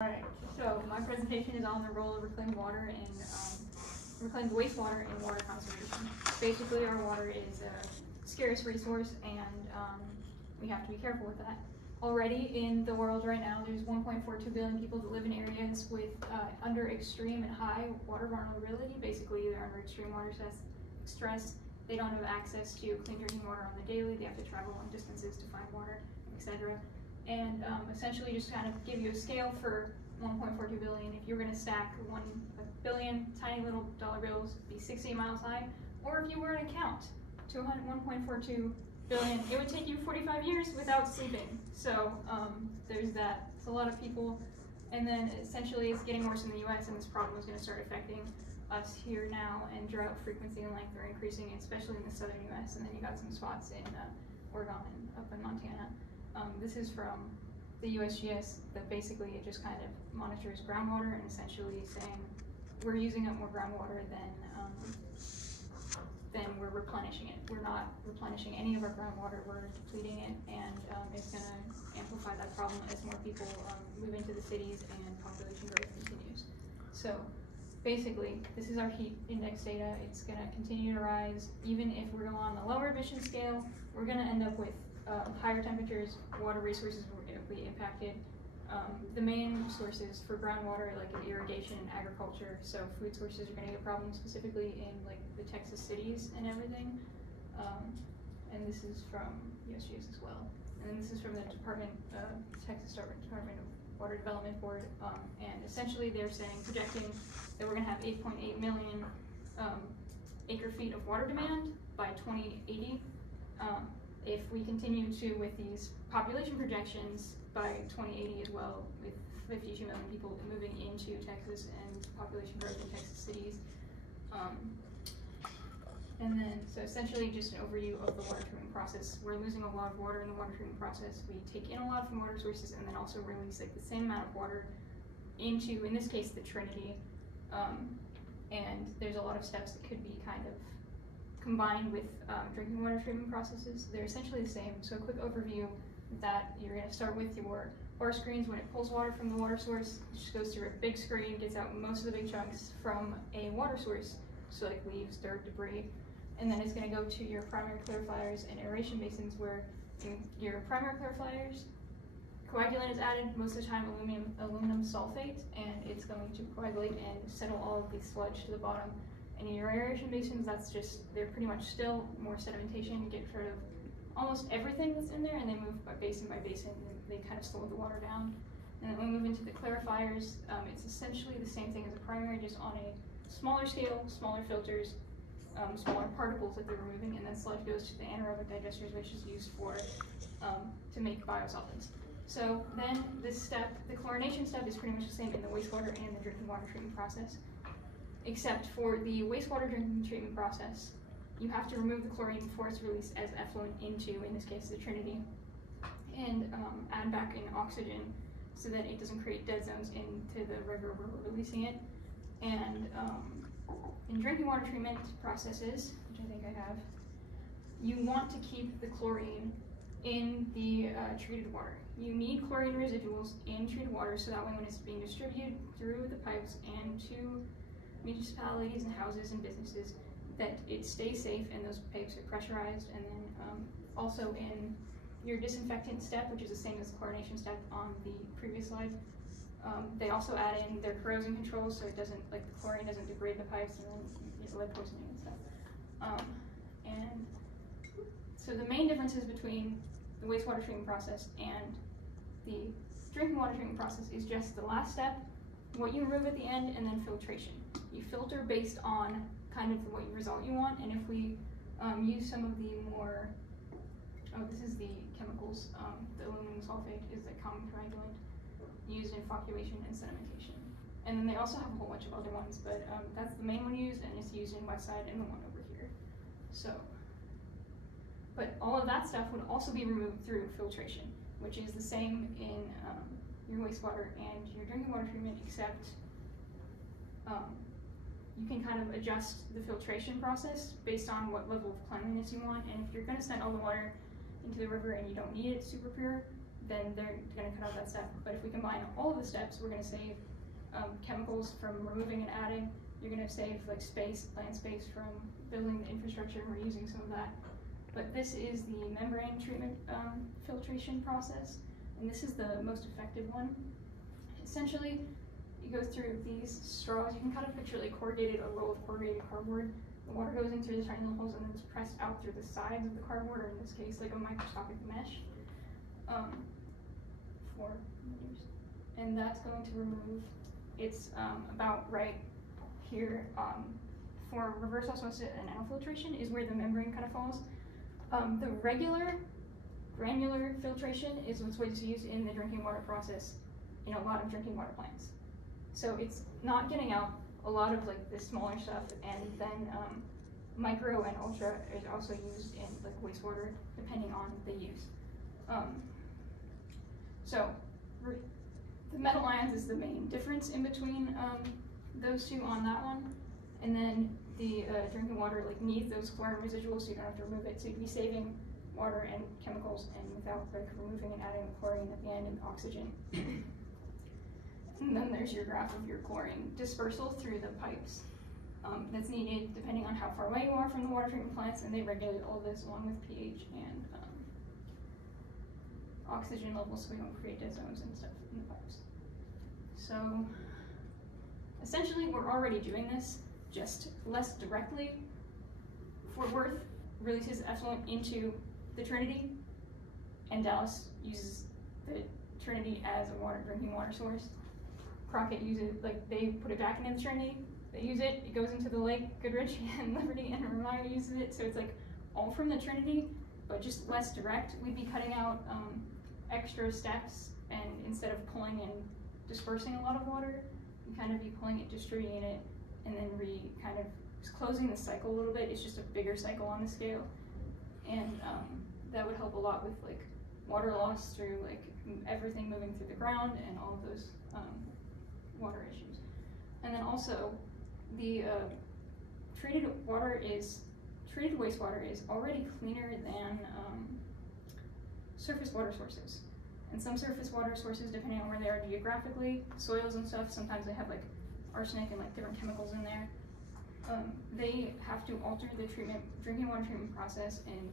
Alright, so my presentation is on the role of reclaimed water and reclaimed wastewater in water conservation. Basically, our water is a scarce resource and we have to be careful with that. Already in the world right now, there's 1.42 billion people that live in areas with under extreme and high water vulnerability. Basically, they're under extreme water stress. They don't have access to clean drinking water on the daily. They have to travel long distances to find water, etc. And essentially just kind of give you a scale for 1.42 billion. If you're going to stack 1 billion tiny little dollar bills, be 68 miles high, or if you were to count to 1.42 billion, it would take you 45 years without sleeping. So there's that. It's a lot of people. And then essentially it's getting worse in the US, and this problem is going to start affecting us here now, and drought frequency and length are increasing, especially in the southern US, and then you got some spots in Oregon and up in Montana. This is from the USGS, that basically it just kind of monitors groundwater and essentially saying we're using up more groundwater than we're replenishing it. We're not replenishing any of our groundwater, we're depleting it, and it's going to amplify that problem as more people move into the cities and population growth continues. So basically, this is our heat index data. It's going to continue to rise. Even if we're on the lower emission scale, we're going to end up with higher temperatures, water resources will be impacted. The main sources for groundwater, like in irrigation and agriculture, so food sources are going to get problems, specifically in like the Texas cities and everything. And this is from USGS as well. And this is from the Texas Department of Water Development Board. And essentially they're saying, projecting that we're going to have 8.8 million acre feet of water demand by 2080. If we continue with these population projections by 2080 as well, with 52 million people moving into Texas and population growth in Texas cities. And then, so essentially just an overview of the water treatment process. We're losing a lot of water in the water treatment process. We take in a lot from water sources and then also release like the same amount of water into, in this case, the Trinity. And there's a lot of steps that could be kind of combined with drinking water treatment processes. They're essentially the same. So a quick overview that you're going to start with your bar screens. When it pulls water from the water source, it just goes through a big screen, gets out most of the big chunks from a water source, so like leaves, dirt, debris, and then it's going to go to your primary clarifiers and aeration basins, where in your primary clarifiers, coagulant is added, most of the time aluminum sulfate, and it's going to coagulate and settle all of the sludge to the bottom. And in your aeration basins, that's just, they're pretty much still more sedimentation. You get rid of almost everything that's in there, and they move by basin, and they kind of slow the water down. And then when we move into the clarifiers, it's essentially the same thing as a primary, just on a smaller scale, smaller filters, smaller particles that they're removing, and then sludge goes to the anaerobic digesters, which is used for to make biosolvents. So then this step, the chlorination step, is pretty much the same in the wastewater and the drinking water treatment process. Except for the wastewater drinking treatment process, you have to remove the chlorine before it's released as effluent into, in this case, the Trinity, and add back in oxygen so that it doesn't create dead zones into the river where we're releasing it. And in drinking water treatment processes, which I think I have, you want to keep the chlorine in the treated water. You need chlorine residuals in treated water so that way when it's being distributed through the pipes and to municipalities and houses and businesses, that it stays safe and those pipes are pressurized. And then also in your disinfectant step, which is the same as the chlorination step on the previous slide, they also add in their corrosion controls so it doesn't, like the chlorine doesn't degrade the pipes and then you get lead poisoning and stuff. And so the main differences between the wastewater treatment process and the drinking water treatment process is just the last step, what you remove at the end, and then filtration. You filter based on kind of what result you want, and if we use some of the more, this is the chemicals, the aluminum sulfate is the common coagulant used in flocculation and sedimentation. And then they also have a whole bunch of other ones, but that's the main one used, and it's used in Westside and the one over here. So, but all of that stuff would also be removed through filtration, which is the same in your wastewater and your drinking water treatment, except you can kind of adjust the filtration process based on what level of cleanliness you want. And if you're going to send all the water into the river and you don't need it super pure, then they're going to cut out that step. But if we combine all of the steps, we're going to save chemicals from removing and adding. You're going to save like space, land space from building the infrastructure and reusing some of that. But this is the membrane treatment filtration process, and this is the most effective one. Essentially, you go through these straws. You can kind of picture like a roll of corrugated cardboard. The water goes in through the tiny little holes and then it's pressed out through the sides of the cardboard, or in this case, like a microscopic mesh. 4 meters. And that's going to remove, it's about right here for reverse osmosis and nanofiltration is where the membrane kind of falls. The regular granular filtration is what's used in the drinking water process in a lot of drinking water plants. So it's not getting out a lot of like the smaller stuff, and then micro and ultra is also used in like wastewater depending on the use. So the metal ions is the main difference in between those two on that one, and then the drinking water like needs those chlorine residuals, so you don't have to remove it. So you'd be saving water and chemicals, and without like removing and adding the chlorine at the end and oxygen. And then there's your graph of your chlorine dispersal through the pipes that's needed depending on how far away you are from the water treatment plants, and they regulate all this along with pH and oxygen levels so we don't create dead zones and stuff in the pipes. So essentially we're already doing this, just less directly. Fort Worth releases effluent into the Trinity, and Dallas uses the Trinity as a drinking water source. Crockett uses, like, they put it back into the Trinity, they use it, it goes into the lake, Goodrich and Liberty and Ramire uses it, so it's like all from the Trinity, but just less direct. We'd be cutting out extra steps, and instead of pulling and dispersing a lot of water, you kind of be pulling it, distributing it, and then kind of closing the cycle a little bit. It's just a bigger cycle on the scale, and that would help a lot with like water loss through like everything moving through the ground and all of those water issues. And then also the treated wastewater is already cleaner than surface water sources. And some surface water sources, depending on where they are geographically, soils and stuff, sometimes they have like arsenic and like different chemicals in there. They have to alter the drinking water treatment process and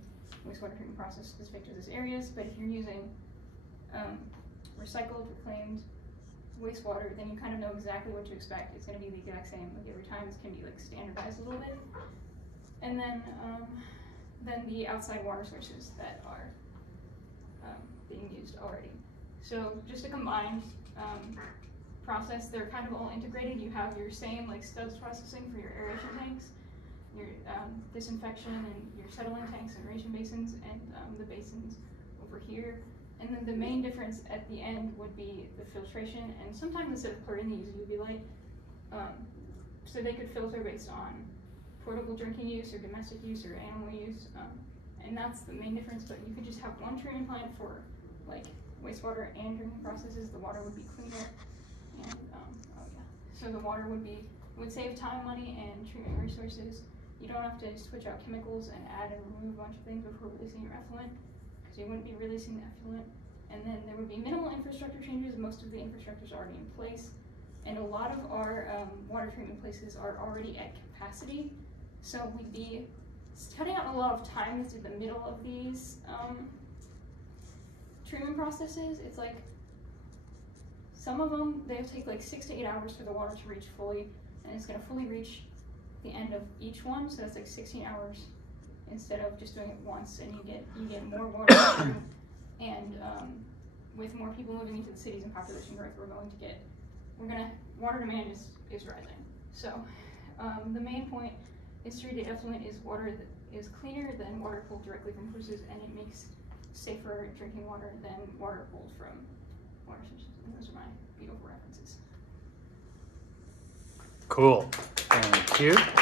wastewater treatment process specific to those areas. But if you're using recycled, reclaimed wastewater, then you kind of know exactly what to expect. It's going to be the exact same like every time. It's going to be like standardized a little bit. And then the outside water sources that are being used already. So just a combined process. They're kind of all integrated. You have your same like studs processing for your aeration tanks, your disinfection and your settling tanks and aeration basins, and the basins over here. And then the main difference at the end would be the filtration, and sometimes instead of chlorine they use UV light. So they could filter based on portable drinking use or domestic use or animal use, and that's the main difference. But you could just have one treatment plant for like wastewater and drinking processes. The water would be cleaner, and so the water would save time, money, and treatment resources. You don't have to switch out chemicals and add and remove a bunch of things before releasing your effluent, because you wouldn't be releasing the effluent. And then there would be minimal infrastructure changes. Most of the infrastructure is already in place, and a lot of our water treatment places are already at capacity. So we'd be cutting out a lot of time through the middle of these treatment processes. It's like some of them, they'll take like 6 to 8 hours for the water to reach fully, and it's going to fully reach the end of each one. So that's like 16 hours instead of just doing it once, and you get more water. And with more people moving into the cities and population growth, water demand is rising. So the main point is treated effluent is water that is cleaner than water pulled directly from sources, and it makes safer drinking water than water pulled from water sources. And those are my beautiful references. Cool. Thank you.